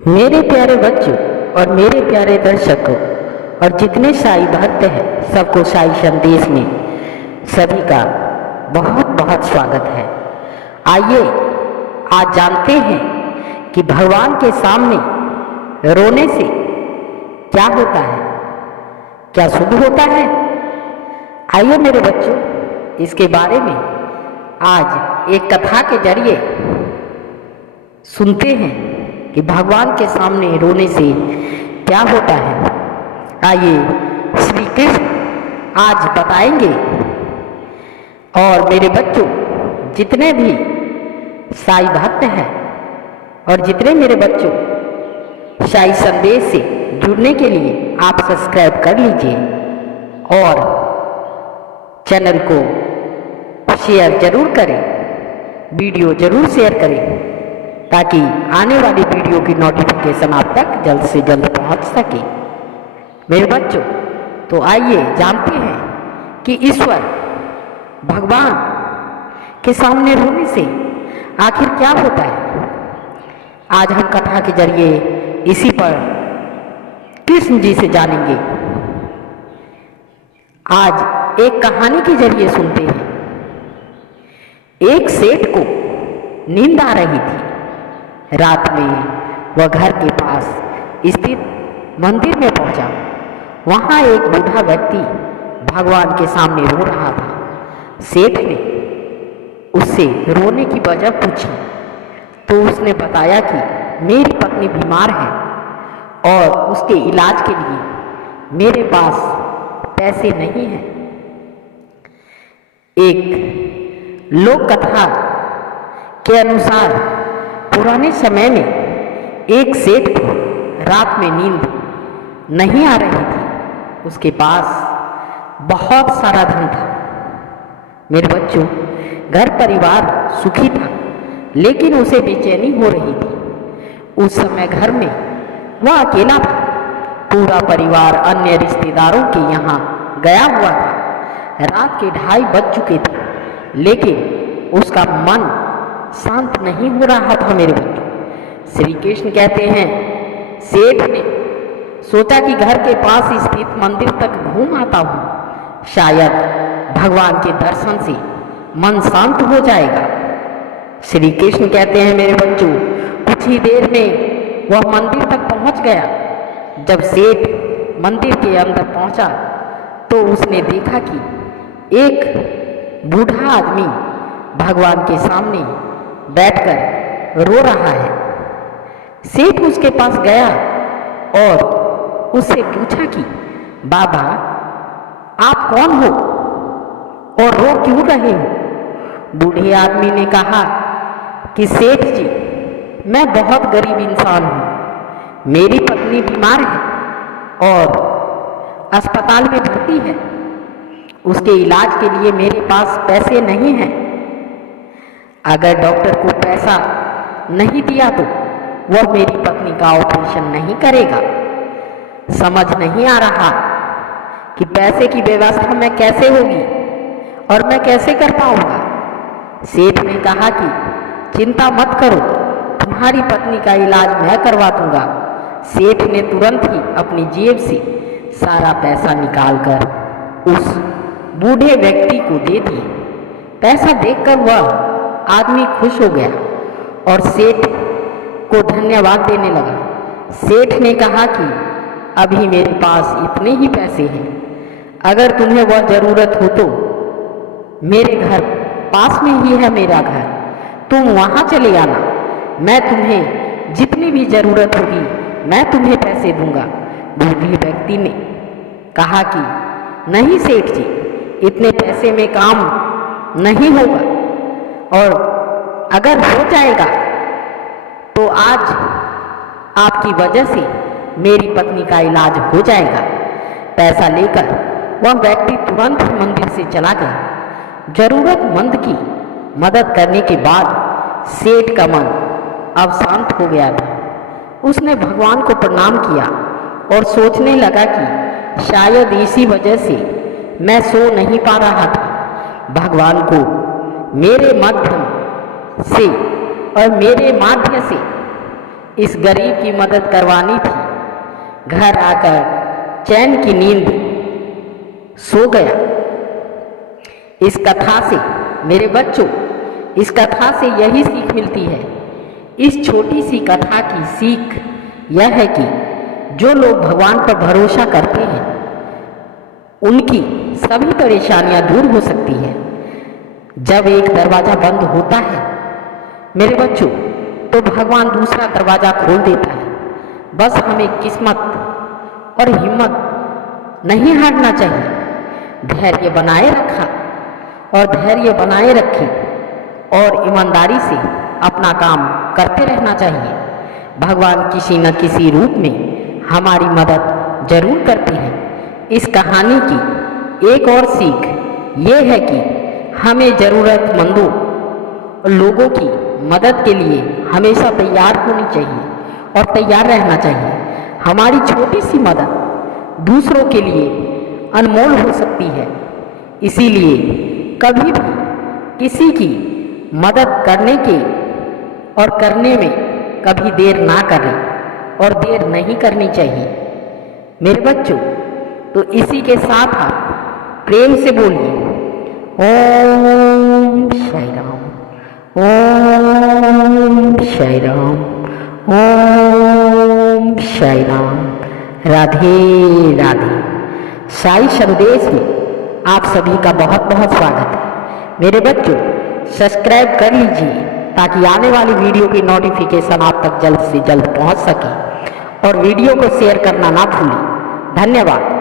मेरे प्यारे बच्चों और मेरे प्यारे दर्शकों और जितने साईं भक्त हैं सबको साईं संदेश में सभी का बहुत बहुत स्वागत है। आइए आज जानते हैं कि भगवान के सामने रोने से क्या होता है, क्या शुभ होता है। आइए मेरे बच्चों इसके बारे में आज एक कथा के जरिए सुनते हैं कि भगवान के सामने रोने से क्या होता है। आइए श्री कृष्ण आज बताएंगे और मेरे बच्चों जितने भी साईं भक्त हैं और जितने मेरे बच्चों साईं संदेश से जुड़ने के लिए आप सब्सक्राइब कर लीजिए और चैनल को शेयर जरूर करें, वीडियो जरूर शेयर करें ताकि आने वाली वीडियो की नोटिफिकेशन आप तक जल्द से जल्द पहुंच सके। मेरे बच्चों तो आइए जानते हैं कि ईश्वर भगवान के सामने रोने से आखिर क्या होता है। आज हम कथा के जरिए इसी पर कृष्ण जी से जानेंगे। आज एक कहानी के जरिए सुनते हैं। एक सेठ को नींद आ रही थी। रात में वह घर के पास स्थित मंदिर में पहुंचा। वहां एक बूढ़ा व्यक्ति भगवान के सामने रो रहा था। सेठ ने उससे रोने की वजह पूछी तो उसने बताया कि मेरी पत्नी बीमार है और उसके इलाज के लिए मेरे पास पैसे नहीं हैं। एक लोक कथा के अनुसार पुराने समय में एक सेठ को रात में नींद नहीं आ रही थी। उसके पास बहुत सारा धन था। मेरे बच्चों घर परिवार सुखी था लेकिन उसे बेचैनी हो रही थी। उस समय घर में वह अकेला था। पूरा परिवार अन्य रिश्तेदारों के यहाँ गया हुआ था। रात के 2:30 बज चुके थे लेकिन उसका मन शांत नहीं हो रहा था। मेरे बच्चों श्री कृष्ण कहते हैं सेठ ने सोचा कि घर के पास स्थित मंदिर तक घूम आता हूँ, शायद भगवान के दर्शन से मन शांत हो जाएगा। श्री कृष्ण कहते हैं मेरे बच्चों कुछ ही देर में वह मंदिर तक पहुँच गया। जब सेठ मंदिर के अंदर पहुँचा तो उसने देखा कि एक बूढ़ा आदमी भगवान के सामने बैठकर रो रहा है। सेठ उसके पास गया और उससे पूछा कि बाबा आप कौन हो और रो क्यों रहे हो। बूढ़े आदमी ने कहा कि सेठ जी मैं बहुत गरीब इंसान हूँ। मेरी पत्नी बीमार है और अस्पताल में भर्ती है। उसके इलाज के लिए मेरे पास पैसे नहीं हैं। अगर डॉक्टर को पैसा नहीं दिया तो वह मेरी पत्नी का ऑपरेशन नहीं करेगा। समझ नहीं आ रहा कि पैसे की व्यवस्था मैं कैसे होगी और मैं कैसे कर पाऊंगा। सेठ ने कहा कि चिंता मत करो, तुम्हारी पत्नी का इलाज मैं करवा दूंगा। सेठ ने तुरंत ही अपनी जेब से सारा पैसा निकालकर उस बूढ़े व्यक्ति को दे दिया। पैसा देखकर वह आदमी खुश हो गया और सेठ को धन्यवाद देने लगा। सेठ ने कहा कि अभी मेरे पास इतने ही पैसे हैं, अगर तुम्हें वह ज़रूरत हो तो मेरे घर पास में ही है मेरा घर, तुम वहाँ चले आना। मैं तुम्हें जितनी भी ज़रूरत होगी मैं तुम्हें पैसे दूंगा। बूढ़े व्यक्ति ने कहा कि नहीं सेठ जी, इतने पैसे में काम नहीं होगा और अगर हो जाएगा तो आज आपकी वजह से मेरी पत्नी का इलाज हो जाएगा। पैसा लेकर वह व्यक्ति तुरंत ही मंदिर से चला गया। जरूरतमंद की मदद करने के बाद सेठ का मन अब शांत हो गया था। उसने भगवान को प्रणाम किया और सोचने लगा कि शायद इसी वजह से मैं सो नहीं पा रहा था। भगवान को मेरे माध्यम से और मेरे माध्यम से इस गरीब की मदद करवानी थी। घर आकर चैन की नींद सो गया। इस कथा से मेरे बच्चों, इस कथा से यही सीख मिलती है। इस छोटी सी कथा की सीख यह है कि जो लोग भगवान पर भरोसा करते हैं उनकी सभी परेशानियां दूर हो सकती हैं। जब एक दरवाजा बंद होता है मेरे बच्चों, तो भगवान दूसरा दरवाजा खोल देता है। बस हमें किस्मत और हिम्मत नहीं हारना चाहिए। धैर्य बनाए रखा और धैर्य बनाए रखें और ईमानदारी से अपना काम करते रहना चाहिए। भगवान किसी न किसी रूप में हमारी मदद जरूर करते हैं। इस कहानी की एक और सीख ये है कि हमें ज़रूरतमंदों लोगों की मदद के लिए हमेशा तैयार होनी चाहिए और तैयार रहना चाहिए। हमारी छोटी सी मदद दूसरों के लिए अनमोल हो सकती है। इसीलिए कभी भी किसी की मदद करने के और करने में कभी देर ना करें और देर नहीं करनी चाहिए मेरे बच्चों। तो इसी के साथ आप प्रेम से बोलिए ओम साई राम, ओम साई राम, ओम साई राम। राधे राधे। साई संदेश में आप सभी का बहुत बहुत स्वागत है मेरे बच्चों। सब्सक्राइब कर लीजिए ताकि आने वाली वीडियो की नोटिफिकेशन आप तक जल्द से जल्द पहुंच सके और वीडियो को शेयर करना ना भूलें। धन्यवाद।